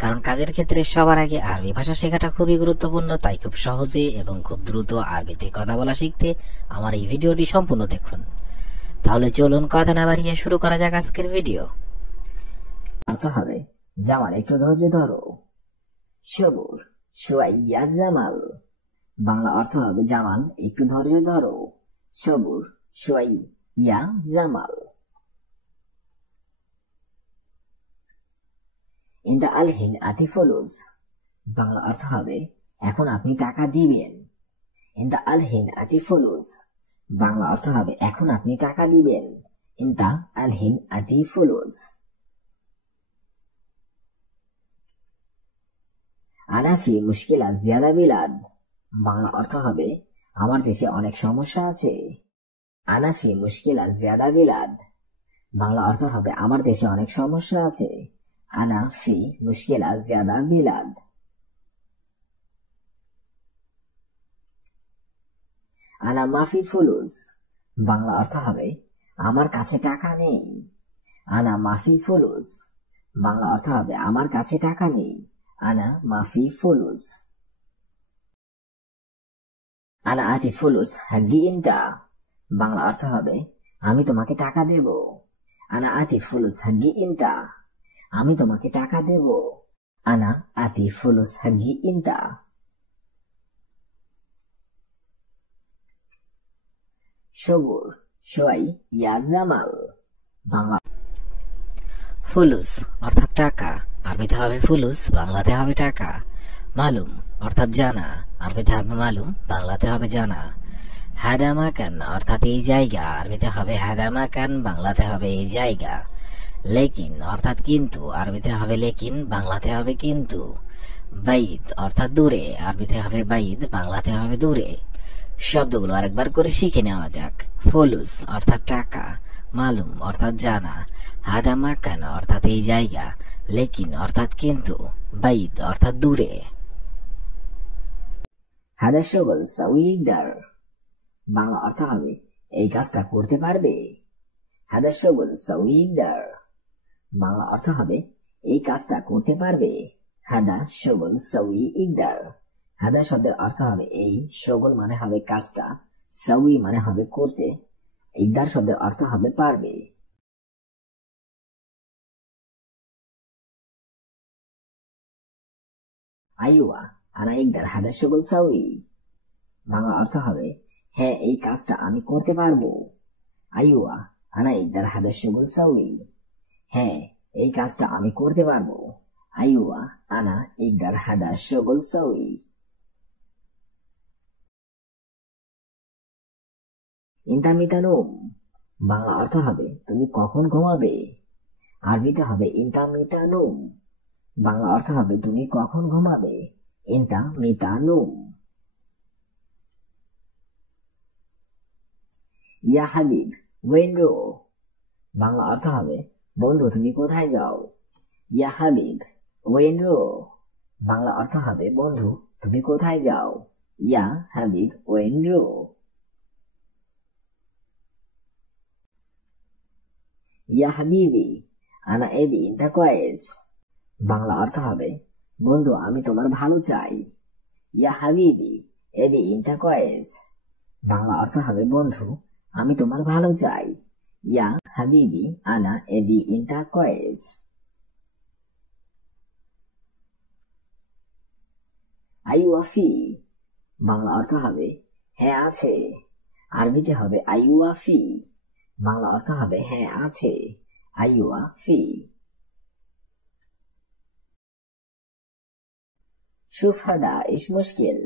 কারণ কাজের ক্ষেত্রে সবার আগে আরবি ভাষা শেখাটা খুবই গুরুত্বপূর্ণ। তাই খুব সহজে এবং খুব দ্রুত আরবিতে কথা বলা শিখতে আমার এই ভিডিওটি সম্পূর্ণ দেখুন। তাহলে চলুন কথা না বাড়িয়ে শুরু করা যাক আজকের ভিডিও। অর্থ হবে জামাল একটু ধৈর্য ধরো। সবুর শুয়াইয়া জামাল। বাংলা অর্থ হবে জামাল একটু ধৈর্য ধরো। সবুর শুয়াইয়া জামাল। ইনতা আলহিন আতিফুলুস। বাংলা অর্থ হবে এখন আপনি টাকা দিবেন। ইনতা আলহিন আতিফুলুস। বাংলা অর্থ হবে এখন আপনি টাকা দিবেন। ইনতা আলহিন আতিফুলুস। আনাফি মুশকিলা জিয়াদা বিলাদ। বাংলা অর্থ হবে আমার দেশে অনেক সমস্যা আছে। আনাফি মুশকিলা জিয়াদা বিলাদ। বাংলা অর্থ হবে আমার দেশে অনেক সমস্যা আছে। আনাফি মুশকিলা জিয়াদা বিলাদ। আনা মাফি ফুলুস। বাংলা অর্থ হবে আমার কাছে টাকা নেই। আনা মাফি ফুলুস। বাংলা অর্থ হবে আমার কাছে টাকা নেই। আনা মাফি ফুলুস। আনা আতি ফুলুস হাগি ইনতা। বাংলা অর্থ হবে আমি তোমাকে টাকা দেব। আনা আতি ফুলুস হাগি ইনতা। আমি তোমাকে টাকা দেব। আনা আতি ফুলুস হাগি ইনতা। সবুর শুয়াই ইয়া জামাল। বাংলা ফুলুস অর্থাৎ টাকা, আরবিতে হবে ফুলুস, বাংলাতে হবে টাকা। মালুম অর্থাৎ জানা, আরবিতে হবে মালুম, বাংলাতে হবে জানা। হাদা মাকান অর্থাৎ এই জায়গা, আরবিতে হবে হাদা মাকান, বাংলাতে হবে এই জায়গা। লেকিন অর্থাৎ কিন্তু, আরবিতে হবে লেকিন, বাংলাতে হবে কিন্তু। বাইদ অর্থাৎ দূরে, আরবিতে হবে বাইদ, বাংলাতে হবে দূরে। শব্দগুলো আরেকবার করে শিখে নেওয়া যাক। ফুলুস অর্থাৎ টাকা, মালুম অর্থাৎ জানা, হাদা মাকান অর্থাৎ এই জায়গা, লেকিন অর্থাৎ কিন্তু, বাইদ অর্থাৎ দূরে। হাদা শগল সাউইদার। বাংলা অর্থ হবে এই কাজটা করতে পারবে। হাদা শগল সাউইদার। বাংলা অর্থ হবে এই কাজটা করতে পারবে। হাদা শগল সাউইদার। হাদা শব্দের অর্থ হবে এই, শগল মানে হবে কাজটা, সাউই মানে হবে করতে, ইকদার শব্দের অর্থ হবে পারবে। আইওয়া আনা ইকদার হাদা শগল সাউই। বাংলা অর্থ হবে হ্যাঁ এই কাজটা আমি করতে পারবো। আইওয়া আনা ইকদার হাদা শগল সাউই। হ্যাঁ এই কাজটা আমি করতে পারবো। আইওয়া আনা ইকদার হাদা শগল সাউই। ইনতা মিতানুম। বাংলা অর্থ হবে তুমি কখন ঘুমাবে। আরবিতে হবে ইনতা মিতানুম। বাংলা অর্থ হবে তুমি কখন ঘুমাবে। ইনতা মিতানুম। ইয়া হাবিব ওয়েনরো। বাংলা অর্থ হবে বন্ধু তুমি কোথায় যাও। ইয়া হাবিব ওয়েনরো। বাংলা অর্থ হবে বন্ধু তুমি কোথায় যাও। ইয়া হাবিব ওয়েনরো। ইয়া হাবিবি আনা এবি ইনতা কয়েস। বাংলা অর্থ হবে বন্ধু আমি তোমার ভালো চাই। ইয়া হাবিবি এবি ইনতা কয়েস। বাংলা অর্থ হবে বন্ধু আমি তোমার ভালো চাই। ইয়া হাবিবি আনা এবি ইনতা কয়েস। আইওয়াফি। বাংলা অর্থ হবে হ্যাঁ আছে। আরবিতে হবে আইওয়াফি। বাংলা অর্থ হবে হ্যাঁ আছে। আইওয়াফি। শুফ হাদা ইস মুশকিল।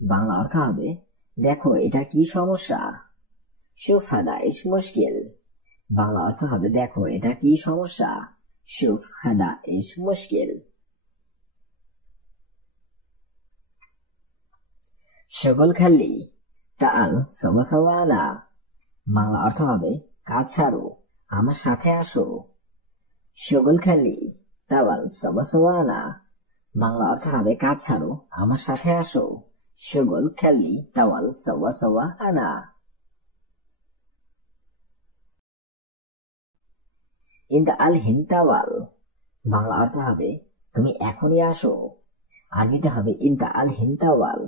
বাংলা অর্থ হবে দেখো এটা কি সমস্যা। শুফ হাদা ইস মুশকিল। বাংলা অর্থ হবে দেখো এটা কি সমস্যা। শুফ হাদা ইস মুশকিল। শগল খালি তাল সবাসাওয়ানা। বাংলা অর্থ হবে কাজ ছাড়ো আমার সাথে আসো। শগল খালি তাওয়াল সবাসাওয়ানা। বাংলা অর্থ হবে কাজ ছাড়ো আমার সাথে আসো। শগল খালি তাওয়াল সবাসাওয়ানা। ইনতা আল হিন তাওয়াল। বাংলা অর্থ হবে তুমি এখনই আসো। আরবিতে হবে ইনতা আল হিনতাওয়াল।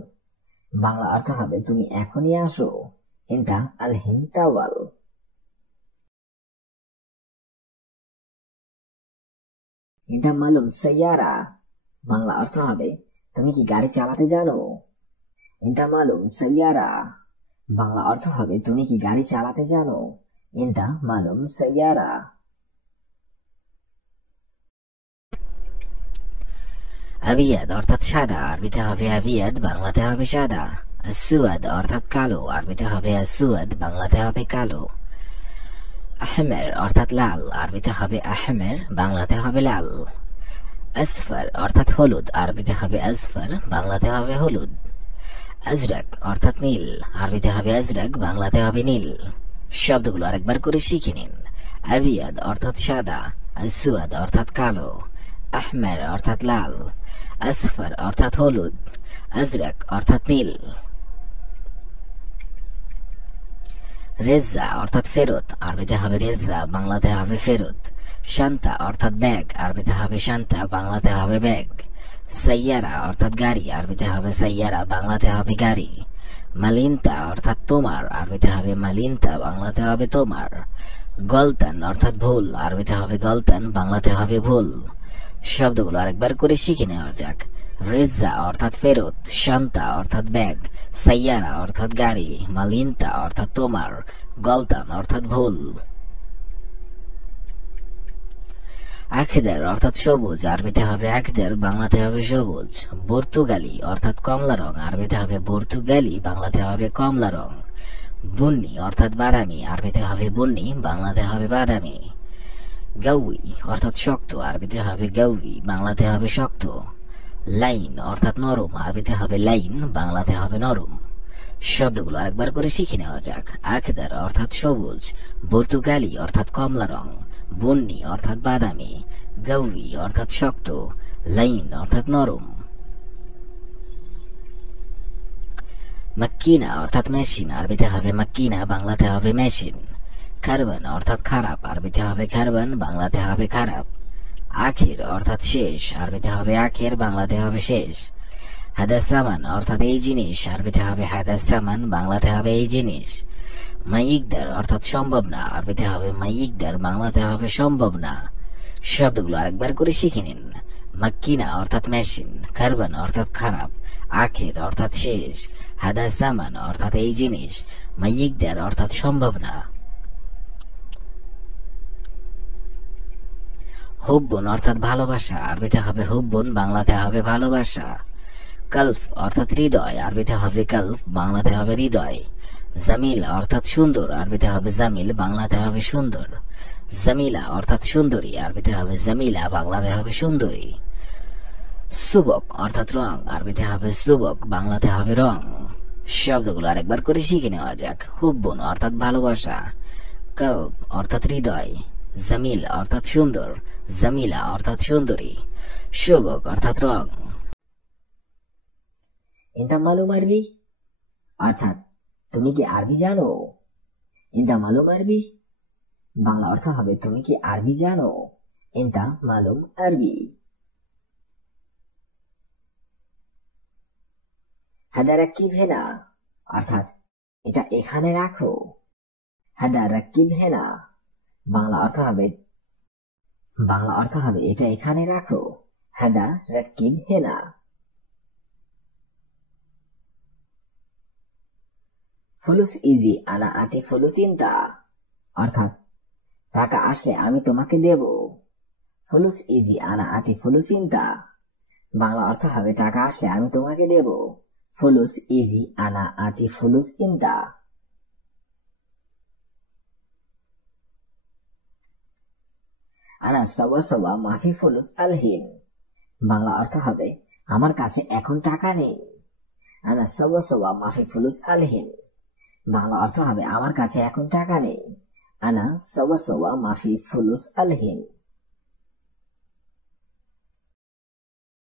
বাংলা অর্থ হবে তুমি এখনই আসো। ইনতা আল হিনতাওয়াল। ইনতা মালুম সাইয়ারা। বাংলা অর্থ হবে তুমি কি গাড়ি চালাতে জানো। ইনতা মালুম সাইয়ারা। বাংলা অর্থ হবে তুমি কি গাড়ি চালাতে জানো। ইনতা মালুম সাইয়ারা। আবিয়াদ অর্থাৎ সাদা, আরবিতে হবে আবিয়াদ, বাংলাতে হবে সাদা। আসুয়াদ অর্থাৎ কালো, আরবিতে হবে আসুয়াদ, বাংলাতে হবে কালো। আহমের অর্থাৎ লাল, আরবিতে হবে আহমের, বাংলাতে হবে লাল। আসফার অর্থাৎ হলুদ, আরবিতে হবে আসফার, বাংলাতে হবে হলুদ। আজরাক অর্থাৎ নীল, আরবিতে হবে আজরাক, বাংলাতে হবে নীল। শব্দগুলো আরেকবার করে শিখে নিন। আবিয়াদ অর্থাৎ সাদা, আসুয়াদ অর্থাৎ কালো, আহমের অর্থাৎ লাল, আসফার অর্থাৎ হলুদ, আজরাক অর্থাৎ নীল। রেজা অর্থাৎ ফেরত, আরবিতে হবে রেজা, বাংলাতে হবে ফেরত। শান্তা অর্থাৎ ব্যাগ, আরবিতে হবে শান্তা, বাংলাতে হবে ব্যাগ। সাইয়ারা অর্থাৎ গাড়ি, আরবিতে হবে সাইয়ারা, বাংলাতে হবে গাড়ি। মালিনতা অর্থাৎ তোমার, আরবিতে হবে মালিনতা, বাংলাতে হবে তোমার। গলতান অর্থাৎ ভুল, আরবিতে হবে গলতান, বাংলাতে হবে ভুল। শব্দগুলো আরেকবার করে শিখে নেওয়া যাক। রেজা অর্থাৎ ফেরত, শান্তা অর্থাৎ ব্যাগ, সাইয়ারা অর্থাৎ গাড়ি, মালিনতা অর্থাৎ তোমার, গলতান অর্থাৎ ভুল। আখেদার অর্থাৎ সবুজ, আরবিতে হবে আখেদার, বাংলাতে হবে সবুজ। পর্তুগালি অর্থাৎ কমলা রং, আরবিতে হবে পর্তুগালি, বাংলাতে হবে কমলা রং। বুন্নি অর্থাৎ বাদামি, আরবিতে হবে বুন্নি, বাংলাতে হবে বাদামি। গাউই অর্থাৎ শক্ত, আরবিতে হবে গাউই, বাংলাতে হবে শক্ত। লাইন অর্থাৎ নরম, আরবিতে হবে লাইন, বাংলাতে হবে নরম। শব্দগুলো আরেকবার করে শিখে নেওয়া যাক। আখেদার অর্থাৎ সবুজ, পর্তুগালি অর্থাৎ কমলা রং, বন্নি অর্থাৎ বাদামি, গাউই অর্থাৎ শক্ত, লাইন অর্থাৎ নরম। মাক্কিনা অর্থাৎ মেশিন, আরবিতে হবে মাক্কিনা, বাংলাতে হবে মেশিন। কারবান অর্থাৎ খারাপ, আরবিতে হবে কারবান, বাংলাতে হবে খারাপ। আখির অর্থাৎ শেষ, আরবিতে হবে আখির, বাংলাতে হবে শেষ। হাদা সামান অর্থাৎ এই জিনিস, আরবিতে হবে হাদা সামান, বাংলাতে হবে এই জিনিস। মাইকদার অর্থাৎ সম্ভব না, আরবিতে হবে মাইকদার, বাংলাতে হবে সম্ভব না। শব্দগুলো আরেকবার করে শিখে নিন। মাক্কিনা অর্থাৎ মেশিন, কারবান অর্থাৎ খারাপ, আখির অর্থাৎ শেষ, হাদা সামান অর্থাৎ এই জিনিস, মাইকদার অর্থাৎ সম্ভব না। হুব্বুন অর্থাৎ ভালোবাসা, আরবিতে হবে হুব্বুন, বাংলাতে হবে ভালোবাসা। কলফ অর্থাৎ হৃদয়, আরবিতে হবে কলফ, বাংলাতে হবে হৃদয়। জামিল অর্থাৎ সুন্দর, আরবিতে হবে জামিল, বাংলাতে হবে সুন্দর। জামিলা অর্থাৎ সুন্দরী, আরবিতে হবে জামিলা, বাংলাতে হবে সুন্দরী। সুবক অর্থাৎ রং, আরবিতে হবে সুবক, বাংলাতে হবে রং। শব্দগুলো আরেকবার করে শিখে নেওয়া যাক। হুব্বুন অর্থাৎ ভালোবাসা, কলব অর্থাৎ হৃদয়, জামিল অর্থাৎ সুন্দর, জামিলা অর্থাৎ সুন্দরী, সুবক অর্থাৎ রং। ইনতা মালুম আরবি অর্থাৎ তুমি কি আরবি জানো। ইনতা মালুম আরবি বাংলা অর্থ হবে তুমি কি আরবি জানো। ইনতা মালুম আরবি। হাদা রাকিব হেনা অর্থাৎ এটা এখানে রাখো। হাদা রাকিব হেনা বাংলা অর্থ হবে এটা এখানে রাখো। হাদা রাকিব হেনা। ফুলুস ইজি আনা আতি ফুলুস ইনতা অর্থাৎ টাকা আসলে আমি তোমাকে দেব। ফুলুস ইজি আনা আতি ফুলুস ইনতা বাংলা অর্থ হবে টাকা আসলে আমি তোমাকে দেব। ফুলুস ইজি আনা আতি ফুলুস ইনতা। আনা সওয়া সওয়া মাফি ফুলুস আলহিন বাংলা অর্থ হবে আমার কাছে এখন টাকা নেই। আনা সওয়া সওয়া মাফি ফুলুস আলহিন বাংলা অর্থ হবে আমার কাছে এখন টাকা নেই। আনা সওয়া সওয়া মাফি ফুলুস আলহিন।